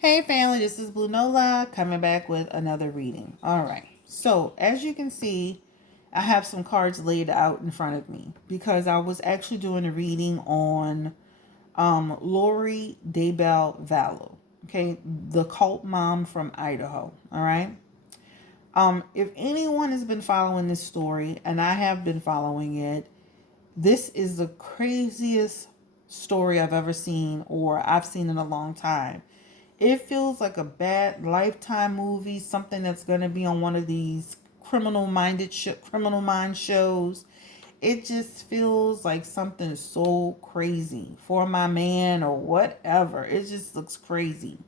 Hey family, this is Blue Nola coming back with another reading. All right. So, as you can see, I have some cards laid out in front of me because I was actually doing a reading on Lori Daybell Vallow. Okay, the cult mom from Idaho. All right. If anyone has been following this story, and I have been following it, this is the craziest story I've ever seen or I've seen in a long time. It feels like a bad Lifetime movie, something that's going to be on one of these criminal mind shows. It just feels like something so crazy for my man or whatever. It just looks crazy.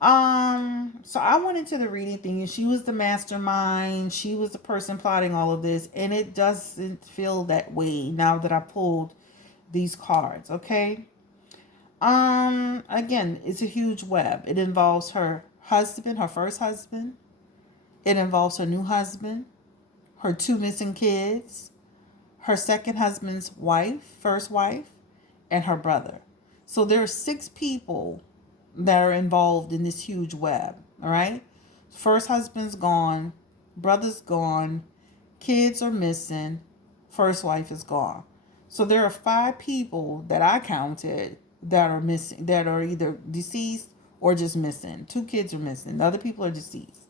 So I went into the reading thing and she was the mastermind. She was the person plotting all of this, and it doesn't feel that way now that I pulled these cards, okay? Again, it's a huge web. It involves her husband, her first husband. It involves her new husband, her two missing kids, her second husband's wife, first wife, and her brother. So there are six people that are involved in this huge web. All right. First husband's gone, brother's gone, kids are missing, first wife is gone. So there are five people that I counted that are missing, that are either deceased or just missing. Two kids are missing. The other people are deceased.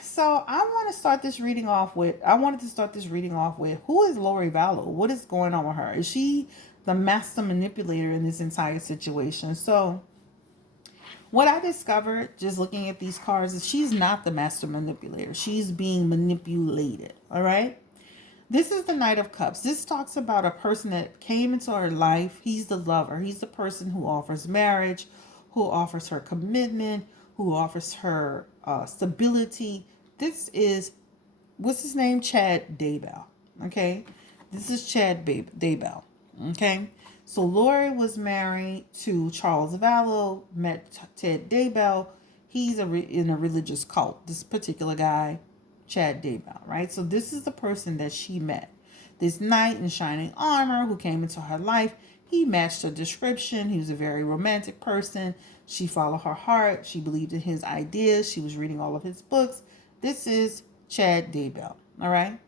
So I want to start this reading off with, I wanted to start this reading off with, who is Lori Vallow? What is going on with her? Is she the master manipulator in this entire situation? So what I discovered just looking at these cards is she's not the master manipulator. She's being manipulated. All right. This is the Knight of Cups. This talks about a person that came into her life. He's the lover. He's the person who offers marriage, who offers her commitment, who offers her stability. This is, what's his name? Chad Daybell. Okay. This is Chad Daybell. Okay. So Lori was married to Charles Vallow, met Ted Daybell. He's in a religious cult. This particular guy, Chad Daybell, right? So this is the person that she met. This knight in shining armor who came into her life. He matched her description. He was a very romantic person. She followed her heart. She believed in his ideas. She was reading all of his books. This is Chad Daybell, all right?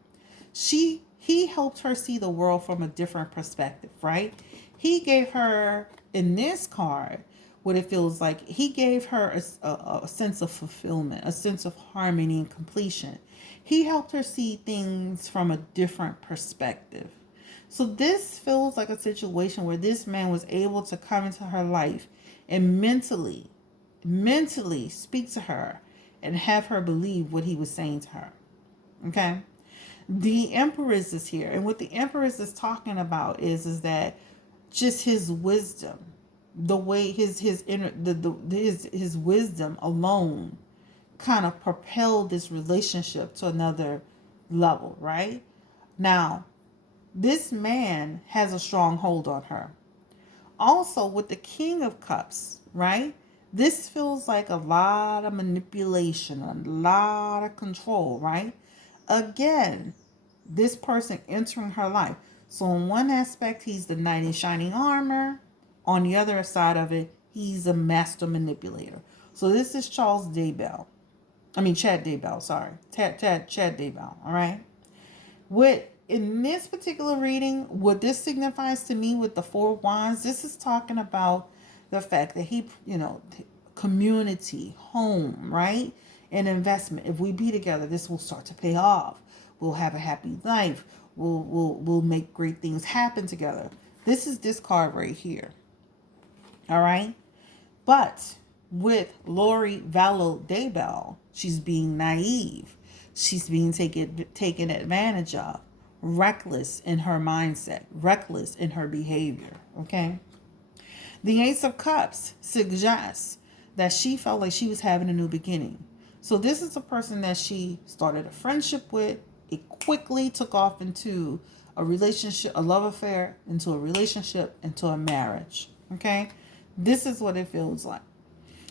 He helped her see the world from a different perspective, right? He gave her, in this card, what it feels like, he gave her a sense of fulfillment, a sense of harmony and completion. He helped her see things from a different perspective. So this feels like a situation where this man was able to come into her life and mentally speak to her and have her believe what he was saying to her. Okay? The Empress is here, and what the Empress is talking about is that just his wisdom, the way his inner his wisdom alone kind of propelled this relationship to another level, right? Now, this man has a strong hold on her. Also, with the King of Cups, right? This feels like a lot of manipulation, a lot of control, right? Again, this person entering her life. So, in one aspect, he's the knight in shining armor. On the other side of it, he's a master manipulator. So, this is Charles Daybell. I mean, Chad Daybell, sorry. Chad Daybell, all right? What in this particular reading, what this signifies to me with the Four of Wands, this is talking about the fact that he, community, home, right? And investment. If we be together, this will start to pay off. We'll have a happy life. We'll make great things happen together. This is this card right here. All right? But with Lori Vallow Daybell, she's being naive. She's being taken advantage of. Reckless in her mindset. Reckless in her behavior. Okay? The Ace of Cups suggests that she felt like she was having a new beginning. So this is a person that she started a friendship with. It quickly took off into a relationship, a love affair, into a relationship, into a marriage. Okay? This is what it feels like.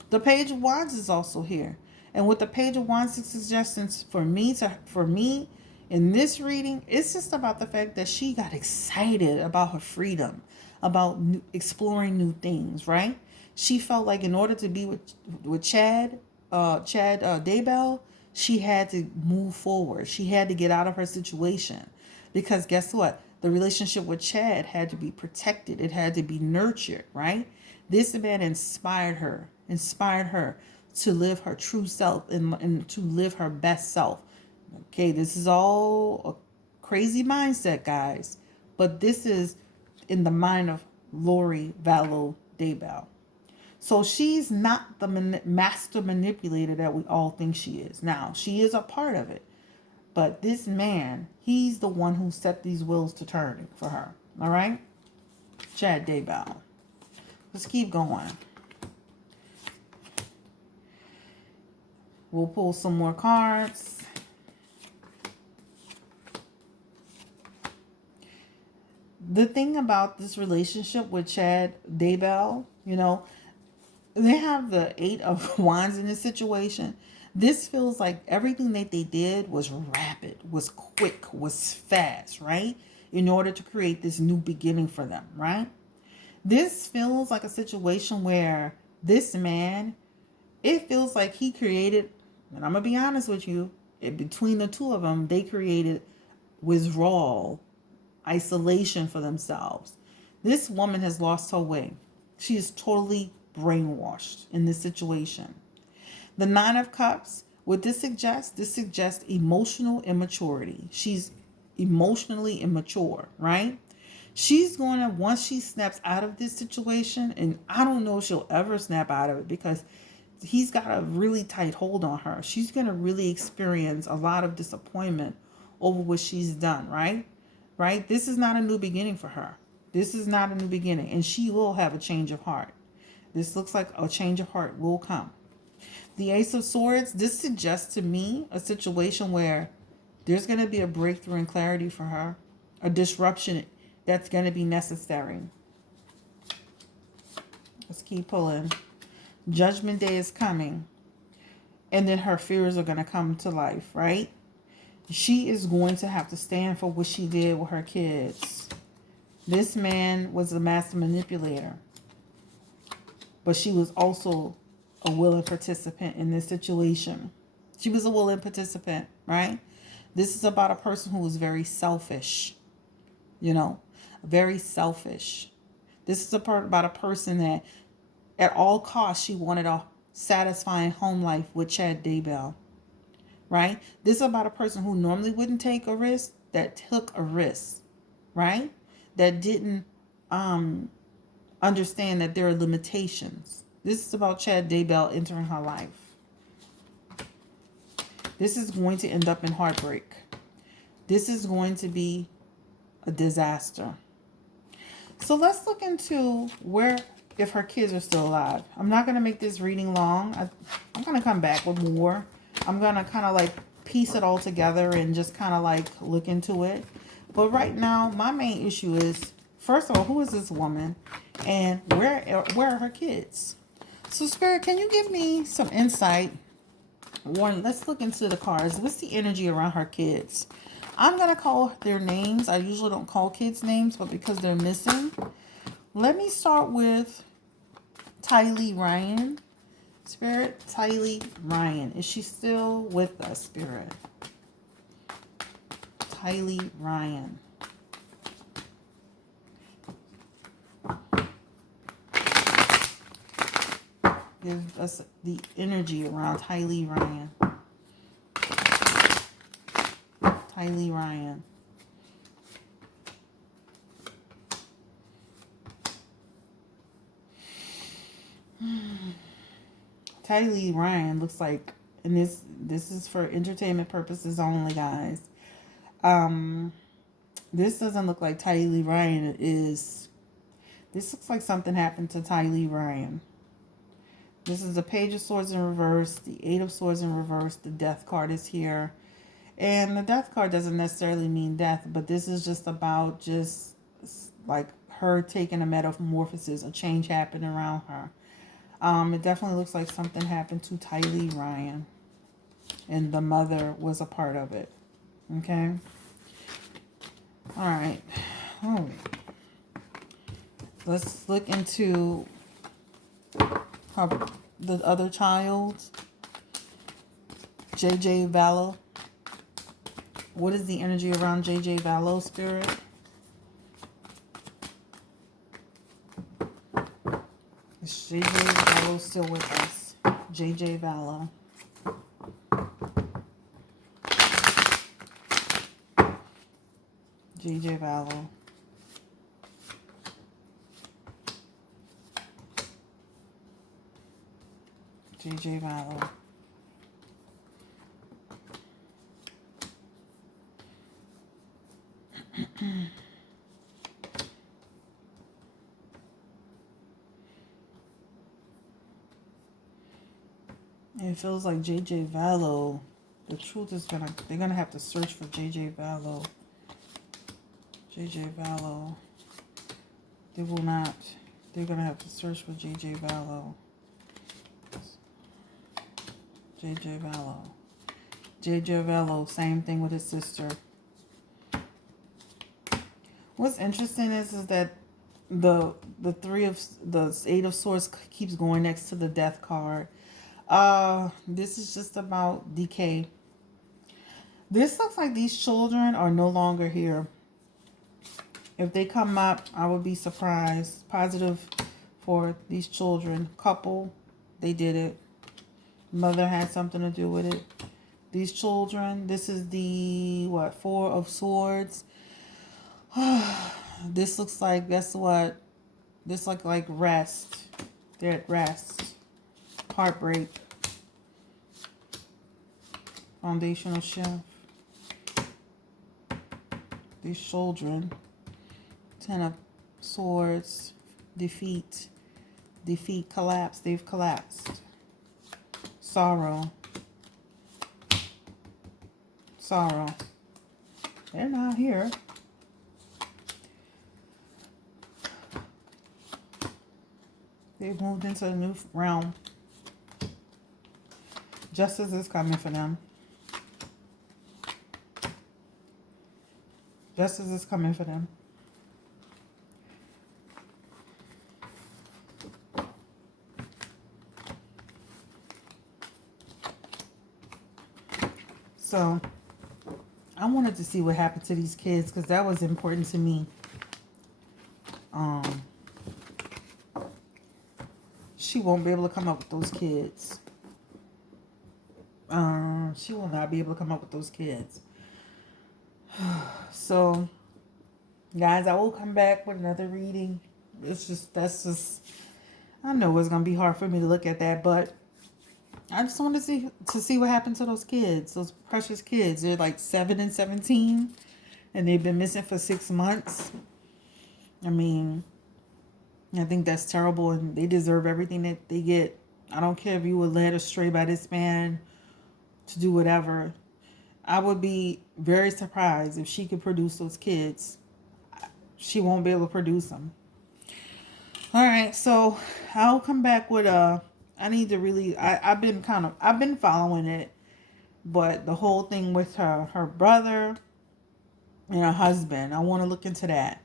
The Page of Wands is also here. And with the Page of Wands suggestions for me in this reading, it's just about the fact that she got excited about her freedom, about exploring new things, right? She felt like in order to be with Chad Daybell, she had to move forward. She had to get out of her situation. Because guess what? The relationship with Chad had to be protected. It had to be nurtured, right? This man inspired her to live her true self and to live her best self. Okay, this is all a crazy mindset, guys. But this is in the mind of Lori Vallow Daybell. So she's not the master manipulator that we all think she is. Now, she is a part of it. But this man, he's the one who set these wheels to turn for her. All right? Chad Daybell. Let's keep going. We'll pull some more cards. The thing about this relationship with Chad Daybell, they have the 8 of Wands in this situation. This feels like everything that they did was rapid, was quick, was fast, right? In order to create this new beginning for them, right? This feels like a situation where this man, it feels like he created, and I'm going to be honest with you, between the two of them, they created withdrawal, isolation for themselves. This woman has lost her way. She is totally brainwashed in this situation. The 9 of Cups, what this suggests? This suggests emotional immaturity. She's emotionally immature, right? She's going to, once she snaps out of this situation, and I don't know if she'll ever snap out of it because he's got a really tight hold on her. She's going to really experience a lot of disappointment over what she's done, right? Right? This is not a new beginning for her. This is not a new beginning, and she will have a change of heart. This looks like a change of heart will come. The Ace of Swords, this suggests to me a situation where there's going to be a breakthrough and clarity for her, a disruption that's going to be necessary. Let's keep pulling. Judgment Day is coming, and then her fears are going to come to life, right? She is going to have to stand for what she did with her kids. This man was a master manipulator, but she was also a willing participant in this situation. She was a willing participant, right? This is about a person who was very selfish, very selfish. This is about a person that at all costs she wanted a satisfying home life with Chad Daybell, right? This is about a person who normally wouldn't take a risk, that took a risk, right? That didn't understand that there are limitations. This is about Chad Daybell entering her life. This is going to end up in heartbreak. This is going to be a disaster. So let's look into if her kids are still alive. I'm not going to make this reading long. I'm going to come back with more. I'm going to kind of like piece it all together and just kind of like look into it. But right now, my main issue is, first of all, who is this woman? And where are her kids? So Spirit, can you give me some insight? One, let's look into the cards. What's the energy around her kids? I'm going to call their names. I usually don't call kids names, but because they're missing. Let me start with Tylee Ryan. Spirit, Tylee Ryan. Is she still with us, Spirit? Tylee Ryan. Give us the energy around Tylee Ryan. Tylee Ryan. Tylee Ryan looks like, and this is for entertainment purposes only, guys. This doesn't look like Tylee Ryan is. This looks like something happened to Tylee Ryan. This is the Page of Swords in reverse, the 8 of Swords in reverse, the Death card is here. And the Death card doesn't necessarily mean death, but this is just about just like her taking a metamorphosis, a change happened around her. It definitely looks like something happened to Tylee Ryan, and the mother was a part of it. Okay. All right. Let's look into her, the other child, JJ Vallow. What is the energy around JJ Vallow, Spirit? Is JJ Vallow still with us? JJ Vallow. JJ Vallow. JJ Vallow. It feels like JJ Vallow. The truth is they're gonna have to search for JJ Vallow. JJ Vallow. They will not. They're gonna have to search for JJ Vallow. JJ Vallow. JJ Vallow, same thing with his sister. What's interesting is that the Eight of Swords keeps going next to the Death card. This is just about decay. This looks like these children are no longer here. If they come up, I would be surprised. Positive for these children. Couple, they did it. Mother had something to do with it. These children, this is the, what, Four of Swords. This looks like, guess what? This looks like rest. They're at rest. Heartbreak. Foundational shift. These children. Ten of Swords. Defeat. Defeat, collapse. They've collapsed. Sorrow. Sorrow. They're not here. They've moved into a new realm. Justice is coming for them. Justice is coming for them. So, I wanted to see what happened to these kids because that was important to me. She won't be able to come up with those kids. She will not be able to come up with those kids. So, guys, I will come back with another reading. That's just, I know it's going to be hard for me to look at that, but I just want to see what happened to those kids, those precious kids. They're like 7 and 17, and they've been missing for 6 months. I mean, I think that's terrible, and they deserve everything that they get. I don't care if you were led astray by this man to do whatever. I would be very surprised if she could produce those kids. She won't be able to produce them. All right, so I'll come back with I need to really, I've been following it, but the whole thing with her brother and her husband, I want to look into that.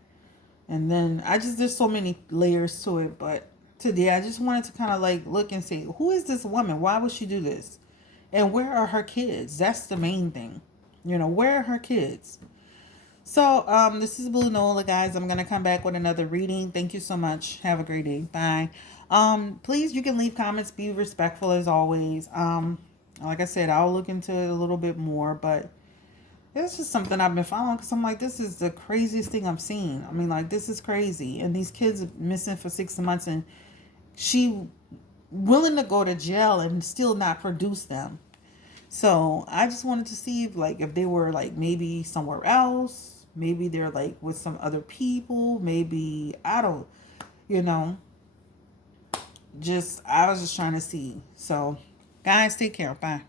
And then there's so many layers to it, but today I just wanted to kind of like look and say, who is this woman? Why would she do this? And where are her kids? That's the main thing. Where are her kids? So, this is Blue Nola, guys. I'm going to come back with another reading. Thank you so much. Have a great day. Bye. Please, you can leave comments. Be respectful as always. Like I said, I'll look into it a little bit more, but it's just something I've been following because I'm like, this is the craziest thing I've seen. I mean, like, this is crazy. And these kids are missing for 6 months, and she willing to go to jail and still not produce them. So I just wanted to see if they were like maybe somewhere else, maybe they're like with some other people, maybe I don't, I was just trying to see. So guys, take care. Bye.